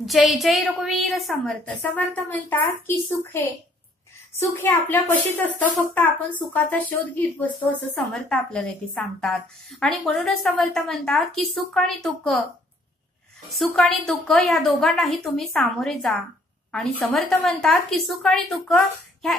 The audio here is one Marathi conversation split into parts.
जय जय रघुवीर समर्थ. समर्थ म्हणतात की सुख हे आपल्या पशीच असतं, फक्त आपण सुखाचा शोध घेत बसतो असं समर्थ आपल्याला इथे सांगतात. आणि म्हणूनच समर्थ म्हणतात की सुख आणि दुःख या दोघांनाही तुम्ही सामोरे जा. आणि समर्थ म्हणतात की सुख आणि दुःख ह्या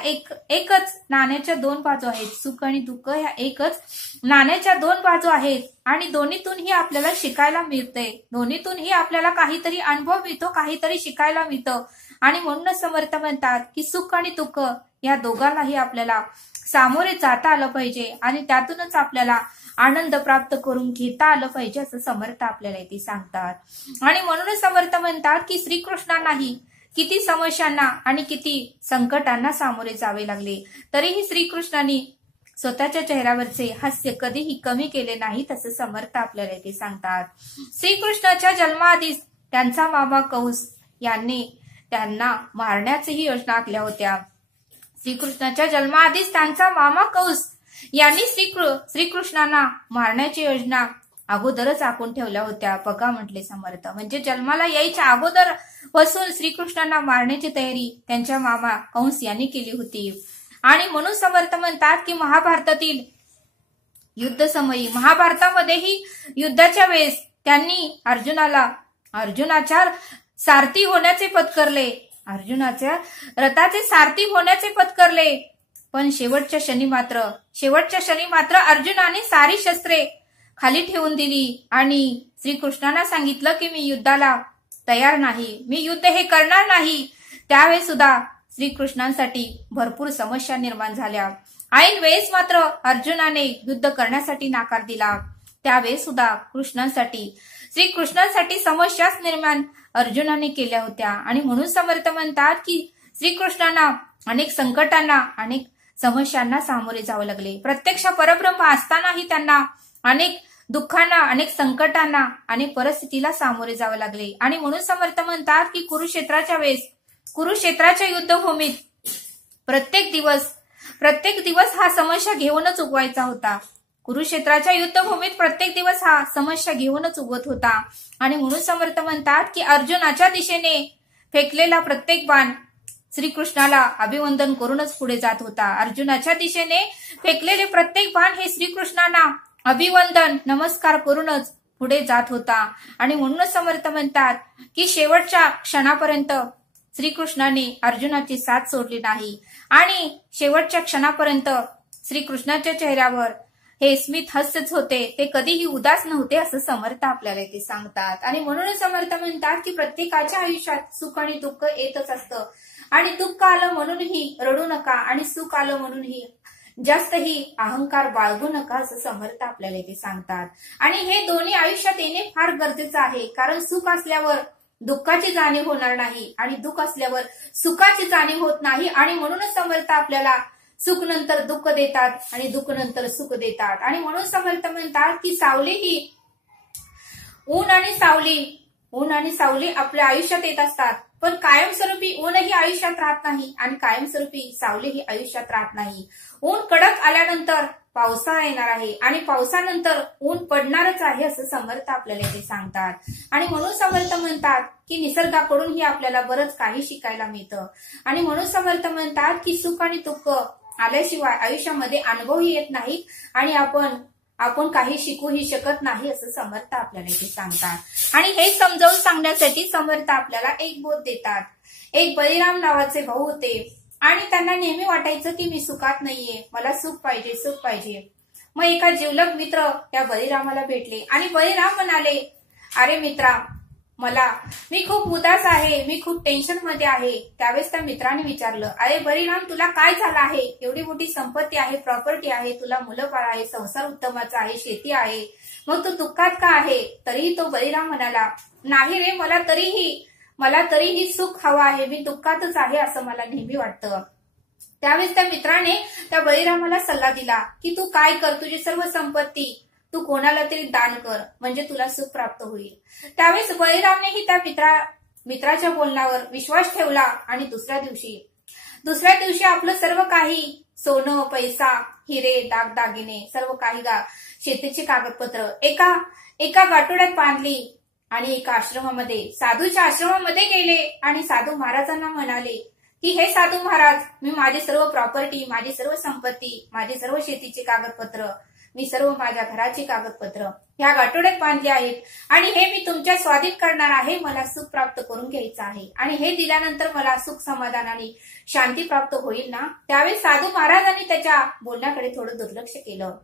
एकच नाण्याच्या दोन बाजू आहेत. सुख आणि दुःख ह्या एकच नाण्याच्या दोन बाजू आहेत आणि दोन्हीतूनही आपल्याला शिकायला मिळते. दोन्हीतूनही आपल्याला काहीतरी अनुभव मिळतो, काहीतरी शिकायला मिळतं. आणि म्हणूनच समर्थ म्हणतात की सुख आणि दुःख या दोघांनाही आपल्याला सामोरे जाता आलं पाहिजे आणि त्यातूनच आपल्याला आनंद प्राप्त करून घेता आलं पाहिजे असं समर्थ आपल्याला इथे सांगतात. आणि म्हणूनच समर्थ म्हणतात की श्रीकृष्णांनाही किती समस्यांना आणि किती संकटांना सामोरे जावे लागले, तरीही श्रीकृष्णांनी स्वतःच्या चेहऱ्यावरचे हास्य कधीही कमी केले नाही असं समर्थ आपल्याला इथे सांगतात. श्रीकृष्णाच्या जन्माआधीच त्यांचा मामा कंस यांनी त्यांना मारण्याचीही योजना आखल्या होत्या. श्रीकृष्णाच्या जन्माआधीच त्यांचा मामा कंस यांनी श्रीकृष्णांना मारण्याची योजना अगोदरच आखून ठेवल्या होत्या. बघा म्हटले समर्थ, म्हणजे जन्माला यायच्या अगोदर पासून श्रीकृष्णांना मारण्याची तयारी त्यांच्या मामा कंस यांनी केली होती. आणि म्हणून समर्थ म्हणतात की महाभारतातील युद्धसमयी, महाभारतामध्येही युद्धाच्या वेळेस त्यांनी अर्जुनाच्या सारथी होण्याचे पत्करले, अर्जुनाच्या रथाचे सारथी होण्याचे पत्करले. पण शेवटच्या क्षणी मात्र अर्जुनाने सारी शस्त्रे खाली ठेवून दिली आणि श्रीकृष्णांना सांगितलं की मी युद्धाला तयार नाही, मी युद्ध हे करणार नाही. त्यावेळेस सुद्धा श्रीकृष्णांसाठी भरपूर समस्या निर्माण झाल्या. ऐन वेळेस मात्र अर्जुनाने युद्ध करण्यासाठी नकार दिला. त्यावेळेस सुद्धा श्रीकृष्णांसाठी समस्याच निर्माण अर्जुनाने केल्या होत्या. आणि म्हणून समर्थ म्हणतात की श्रीकृष्णांना अनेक संकटांना, अनेक समस्यांना सामोरे जावं लागले. प्रत्यक्ष परब्रह्म असतानाही त्यांना अनेक दुःखांना, अनेक संकटांना, अनेक परिस्थितीला सामोरे जावे लागले. आणि म्हणून समर्थ म्हणतात की कुरुक्षेत्राच्या युद्धभूमीत प्रत्येक दिवस हा समस्या घेऊनच उगवायचा होता. कुरुक्षेत्राच्या युद्धभूमीत प्रत्येक दिवस हा समस्या घेऊनच उगवत होता. आणि म्हणून समर्थ म्हणतात की अर्जुनाच्या दिशेने फेकलेला प्रत्येक बाण श्रीकृष्णाला अभिवंदन करूनच पुढे जात होता. अर्जुनाच्या दिशेने फेकलेले प्रत्येक बाण हे श्रीकृष्णांना अभिवंदन, नमस्कार करूनच पुढे जात होता. आणि म्हणूनच समर्थ म्हणतात की शेवटच्या क्षणापर्यंत श्रीकृष्णाने अर्जुनाची साथ सोडली नाही आणि शेवटच्या क्षणापर्यंत श्रीकृष्णाच्या चेहऱ्यावर हे स्मित हास्यच होते, ते कधीही उदास नव्हते असं समर्थ आपल्याला इथे सांगतात. आणि म्हणूनच समर्थ म्हणतात की प्रत्येकाच्या आयुष्यात सुख आणि दुःख येतच असतं आणि दुःख आलं म्हणूनही रडू नका आणि सुख आलं म्हणूनही जास्तही अहंकार बाळगू नका असं समर्थ आपल्याला इथे सांगतात. आणि हे दोन्ही आयुष्यात येणे फार गरजेचं आहे, कारण सुख असल्यावर दुःखाची जाणीव होणार नाही आणि दुःख असल्यावर सुखाची जाणीव होत नाही. आणि म्हणूनच समर्थ आपल्याला सुख नंतर दुःख देतात आणि दुःख नंतर सुख देतात. आणि म्हणून समर्थ म्हणतात की ऊन आणि सावली आपल्या आयुष्यात येत असतात, पण कायमस्वरूपी ऊनही आयुष्यात राहत नाही आणि कायमस्वरूपी सावलीही आयुष्यात राहत नाही. ऊन कडक आल्यानंतर पावसाळा येणार आहे आणि पावसानंतर ऊन पडणारच आहे असं समर्थ आपल्याला इथे सांगतात. आणि म्हणून समर्थ म्हणतात की निसर्गाकडूनही आपल्याला बरंच काही शिकायला मिळतं. आणि म्हणून समर्थ म्हणतात की सुख आणि दुःख आल्याशिवाय आयुष्यामध्ये अनुभवही येत नाही आणि आपण काही शिकूही शकत नाही असं समर्थ आपल्याला इथे सांगतात. आणि हे समजावून सांगण्यासाठी समर्थ आपल्याला एक बोध देतात. एक बळीराम नावाचे भाऊ होते आणि त्यांना नेहमी वाटायचं की मी सुखात नाहीये, मला सुख पाहिजे. मग एका जिवलग मित्र त्या बळीरामाला भेटले आणि बळीराम म्हणाले, अरे मित्रा, मी खूप उदास आहे, मी खूप टेन्शन मध्ये आहे. त्यावेळेस त्या मित्राने विचारलं, अरे बळीराम, तुला काय झालं आहे? एवढी मोठी संपत्ती आहे, प्रॉपर्टी आहे, तुला मुलं बाळ आहे, संसार उत्तमाचा आहे, शेती आहे, मग तू दुःखात का आहे? तरीही तो बळीराम म्हणाला, नाही रे, मला तरीही सुख हवं आहे, मी दुःखातच आहे असं मला नेहमी वाटतं. त्यावेळेस त्या मित्राने त्या बळीरामाला सल्ला दिला की तू काय कर, तुझी सर्व संपत्ती तू कोणाला तरी दान कर, म्हणजे तुला सुख प्राप्त होईल. त्यावेळेस बळीरामनेही त्या मित्राच्या बोलण्यावर विश्वास ठेवला आणि दुसऱ्या दिवशी आपलं सर्व काही सोनं, पैसा, हिरे, दागदागिने, सर्व काही शेतीची कागदपत्र एका गाठोड्यात बांधली आणि एका आश्रमामध्ये साधूच्या आश्रमामध्ये गेले आणि साधू महाराजांना म्हणाले की हे साधू महाराज, मी माझी सर्व प्रॉपर्टी, माझी सर्व संपत्ती, माझी सर्व शेतीची कागदपत्र, मी सर्व माझ्या घराची कागदपत्र ह्या गाठोड्यात बांधली आहेत आणि हे मी तुमच्या स्वाधीन करणार आहे. मला सुख प्राप्त करून घ्यायचं आहे आणि हे दिल्यानंतर मला सुख समाधानाने शांती प्राप्त होईल ना. त्यावेळेस साधू महाराजांनी त्याच्या बोलण्याकडे थोडं दुर्लक्ष केलं.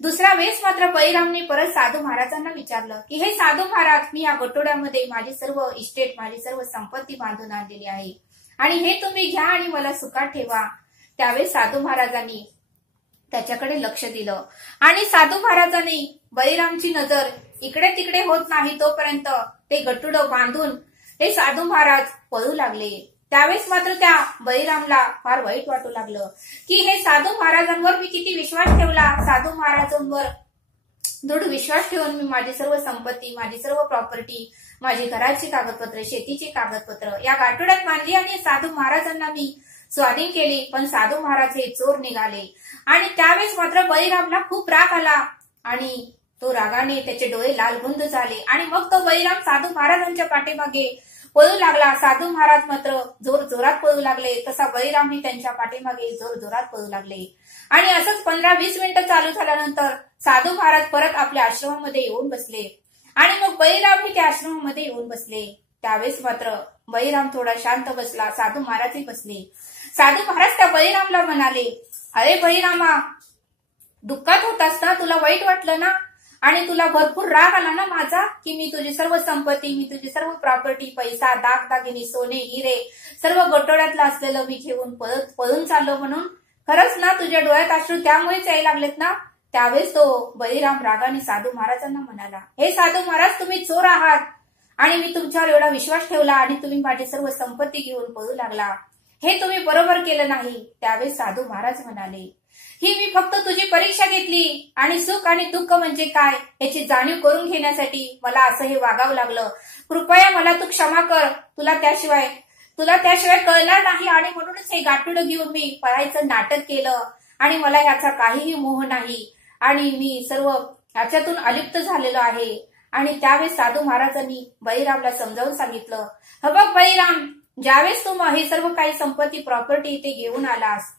दुसऱ्या वेळेस मात्र बळीरामने परत साधू महाराजांना विचारलं की हे साधू महाराज, मी या गटोड्यामध्ये माझी सर्व इस्टेट, माझी सर्व संपत्ती बांधून आणलेली आहे आणि हे तुम्ही घ्या आणि मला सुखात ठेवा. त्यावेळेस साधू महाराजांनी त्याच्याकडे लक्ष दिलं आणि साधू महाराजांनी बळीरामची नजर इकडे तिकडे होत नाही तोपर्यंत ते गटुडं बांधून ते साधू महाराज पळू लागले. त्यावेळेस मात्र त्या बळीरामला फार वाईट वाटू लागलं की हे साधू महाराजांवर मी किती विश्वास ठेवला, साधू महाराजांवर दृढ विश्वास ठेवून मी माझी सर्व संपत्ती, माझी सर्व प्रॉपर्टी, माझी घराची कागदपत्र, शेतीची कागदपत्र या गाठोड्यात बांधली आणि साधू महाराजांना मी स्वाधीन केली. पण साधू महाराज हे चोर निघाले आणि त्यावेळेस मात्र बळीरामला खूप राग आला आणि तो रागाने त्याचे डोळे लालबुंद झाले आणि मग तो बळीराम साधू महाराजांच्या पाठीमागे पळू लागला. साधू महाराज मात्र जोर जोरात पळू लागले, तसा बळीरामही त्यांच्या पाठीमागे जोर जोरात पळू लागले आणि असंच 15-20 मिनिटं चालू झाल्यानंतर साधू महाराज परत आपल्या आश्रमामध्ये येऊन बसले आणि मग बळीरामही त्या आश्रमामध्ये येऊन बसले. त्यावेळेस मात्र बळीराम थोडा शांत बसला, साधू महाराजही बसले. साधू महाराज त्या बळीरामला म्हणाले, अरे बळीरामा, दुःखात होतास ना, तुला वाईट वाटलं ना आणि तुला भरपूर राग आला ना माझा की मी तुझी सर्व संपत्ती, मी तुझी सर्व प्रॉपर्टी, पैसा, दागदागिने, सोने, हिरे सर्व गटोड्यातलं असलेलं मी घेऊन पळून चाललो म्हणून. खरंच ना, तुझ्या डोळ्यात अश्रू त्यामुळेच यायला लागलेत ना. त्यावेळेस तो बळीराम रागाने साधू महाराजांना म्हणाला, हे साधू महाराज, तुम्ही चोर आहात आणि मी तुमच्यावर एवढा विश्वास ठेवला आणि तुम्ही माझी सर्व संपत्ती घेऊन पळू लागला, हे तुम्ही बरोबर केलं नाही. त्यावेळेस साधू महाराज म्हणाले, ही मी फक्त तुझी परीक्षा घेतली आणि सुख आणि दुःख म्हणजे काय याची जाणीव करून घेण्यासाठी मला असं हे वागावं लागलं. कृपया मला तू क्षमा कर, तुला त्याशिवाय कळणार नाही आणि म्हणूनच हे गाठोडं घेऊन मी पळायचं नाटक केलं आणि मला ह्याचा काहीही मोह नाही आणि मी सर्व ह्याच्यातून अलिप्त झालेलो आहे. आणि त्यावेळेस साधू महाराजांनी बळीरामला समजावून सांगितलं, बघ बळीराम, ज्यावेळेस तू हे सर्व काही संपत्ती, प्रॉपर्टी इथे घेऊन आलास,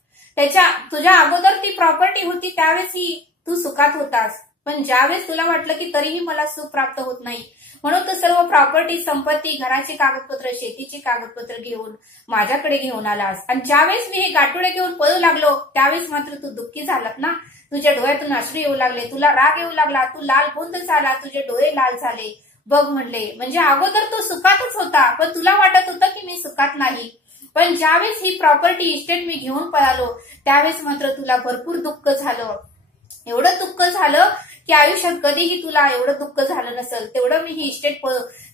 तुझ्या अगोदर ती प्रॉपर्टी होती, त्यावेळेस ही तू सुखात होतास. पण ज्यावेळेस तुला वाटलं की तरीही मला सुख प्राप्त होत नाही म्हणून तू सर्व प्रॉपर्टी, संपत्ती, घराची कागदपत्र, शेतीची कागदपत्र घेऊन माझ्याकडे घेऊन आलास आणि ज्यावेळेस मी हे गाठोडे घेऊन पळू लागलो त्यावेळेस मात्र तू दुःखी झालात ना. तुझ्या डोळ्यातून अश्रू येऊ लागले, तुला राग येऊ लागला, तू लाल बुंद झाला, तुझे डोळे लाल झाले. बघ म्हणले, म्हणजे अगोदर तो सुखातच होता पण तुला वाटत होतं की मी सुखात नाही. पण ज्यावेळेस ही प्रॉपर्टी, इस्टेट मी घेऊन पळालो त्यावेळेस मात्र तुला भरपूर दुःख झालं. एवढं दुःख झालं की आयुष्यात कधीही तुला एवढं दुःख झालं नसेल तेवढं मी ही इस्टेट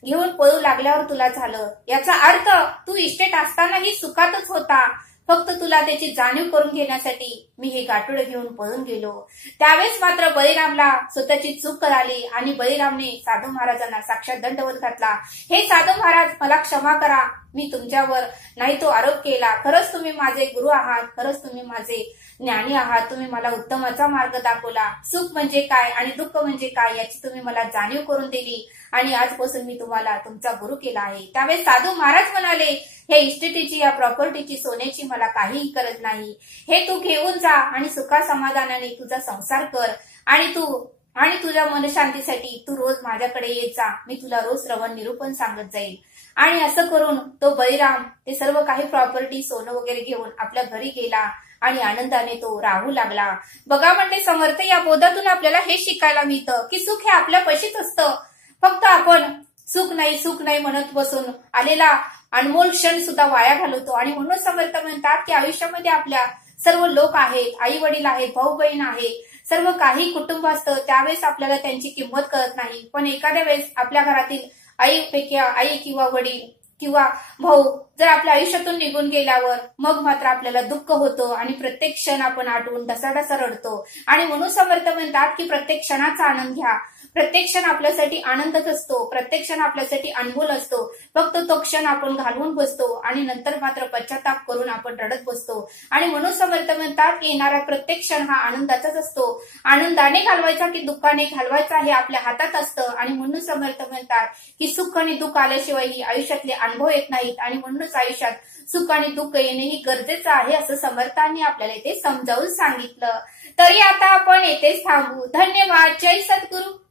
घेऊन पळू लागल्यावर तुला झालं. याचा अर्थ तू इस्टेट असतानाही सुखातच होता, फक्त तुला त्याची जाणीव करून घेण्यासाठी मी हे गाठोडे घेऊन पळून गेलो. त्यावेळेस मात्र बळीरामला स्वतःची चूक कळाली आणि बळीरामने साधू महाराजांना साक्षात दंडवत घातला. हे साधू महाराज, मला क्षमा करा, मी तुमच्यावर नाही तो आरोप केला. खरंच तुम्ही माझे गुरु आहात, खरंच तुम्ही माझे ज्ञानी आहात, तुम्ही मला उत्तमाचा मार्ग दाखवला. सुख म्हणजे काय आणि दुःख म्हणजे काय याची तुम्ही मला जाणीव करून दिली आणि आजपासून मी तुम्हाला तुमचा गुरु केला आहे. त्यावेळेस साधू महाराज म्हणाले, हे इस्टेटीची, या प्रॉपर्टीची, सोन्याची मला काहीही गरज नाही. हे तू घेऊन जा आणि सुखा समाधानाने तुझा संसार कर आणि तुझ्या मनशांतीसाठी तू रोज माझ्याकडे येत जा. मी तुला रोज श्रवण निरूपण सांगत जाईल. आणि असं करून तो बळीराम ते सर्व काही प्रॉपर्टी, सोनं वगैरे घेऊन आपल्या घरी गेला आणि आनंदाने तो राहू लागला. बघा म्हणजे समर्थ, या बोधातून आपल्याला हे शिकायला मिळतं की सुख हे आपल्या पशीच असतं. फक्त आपण सुख नाही म्हणत बसून आलेला अनमोल क्षण सुद्धा वाया घालवतो. आणि म्हणून समर्थ म्हणतात की आयुष्यामध्ये आपल्या सर्व लोक आहेत, आई वडील आहेत, भाऊ बहीण आहे, सर्व काही कुटुंब असतं. त्यावेळेस आपल्याला त्यांची किंमत कळत नाही. पण एखाद्या वेळेस आपल्या घरातील आई किंवा वडील किंवा भाऊ जर आपल्या आयुष्यातून निघून गेल्यावर मग मात्र आपल्याला दुःख होतं आणि प्रत्येक क्षण आपण आठवून ढसाढसा रडतो. आणि म्हणून समर्थ म्हणतात की प्रत्येक क्षणाचा आनंद घ्या. प्रत्येक क्षण आपल्यासाठी आनंदच असतो, प्रत्येक क्षण आपल्यासाठी अनमोल असतो. फक्त तो क्षण आपण घालवून बसतो आणि नंतर मात्र पश्चाताप करून आपण रडत बसतो. आणि म्हणून समर्थ म्हणतात की येणारा प्रत्येक क्षण हा आनंदाचाच असतो. आनंदाने घालवायचा की दुःखाने घालवायचा हे आपल्या हातात असतं. आणि म्हणून समर्थ म्हणतात की सुख आणि दुःख आल्याशिवाय ही आयुष्यातले अनुभव येत नाहीत. आणि म्हणूनच आयुष्यात सुख आणि दुःख येणे ही गरजेचं आहे असं समर्थांनी आपल्याला इथे समजावून सांगितलं. तरी आता आपण येथेच थांबू. धन्यवाद. जय सद्गुरू.